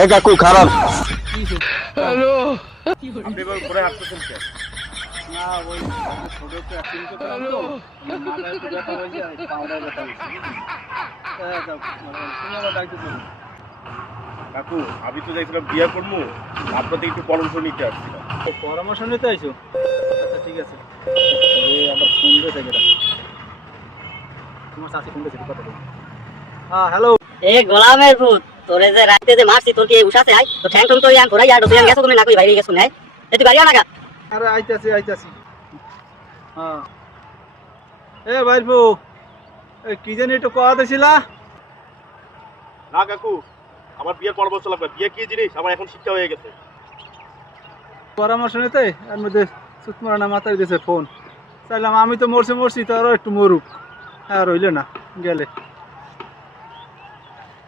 এ কাকু খারাপ। হ্যালো। আপনি এবার ঘুরে হাঁটতেছেন কেন? না ওই ছোট একটু অ্যাক্সিডেন্ট করলাম তো, মাথায় একটু ব্যথা হয়েছে আর পাউডার ব্যথা হয়েছে। তুমি আবার ডাকতেছো না? কাকু আমি তো যাইছিলাম বিয়ে করবো, আপনাদের একটু পরামর্শ নিতে আসছিলাম। ও, পরামর্শ নিতে আইছো? আচ্ছা ঠিক আছে। আবার ফোন দিয়েছে কেটা? তোমার চাচি ফোন দিয়েছে, কথা বলো। হ্যাঁ হ্যালো। এ গোলামের ভূত তোরে যে রাতে যে মারছি তোর কি উঠাছে আই তো ঠ্যাং ঠুং তো ইয়ান ঘোরাই আর ডসিয়ান গেছো তুমি না কই বাইরে গেছো না এ তুই বাড়িও না গা আরে আইতাছি আইতাছি। হ্যাঁ এ ভাইপো, কি জানি একটু কথা দিছিলা? না কাকু, আমার বিয়ের পরামর্শ লাগবে। বিয়ে কি জিনিস আমার এখন শিক্ষা হয়ে গেছে। পরামর্শ নিতে এর মধ্যে সুতমারানা মাথায় দিয়েছে ফোন। চাইলাম আমি তো মরছি তো আরো একটু মরুক, আর হইলে না গেলে।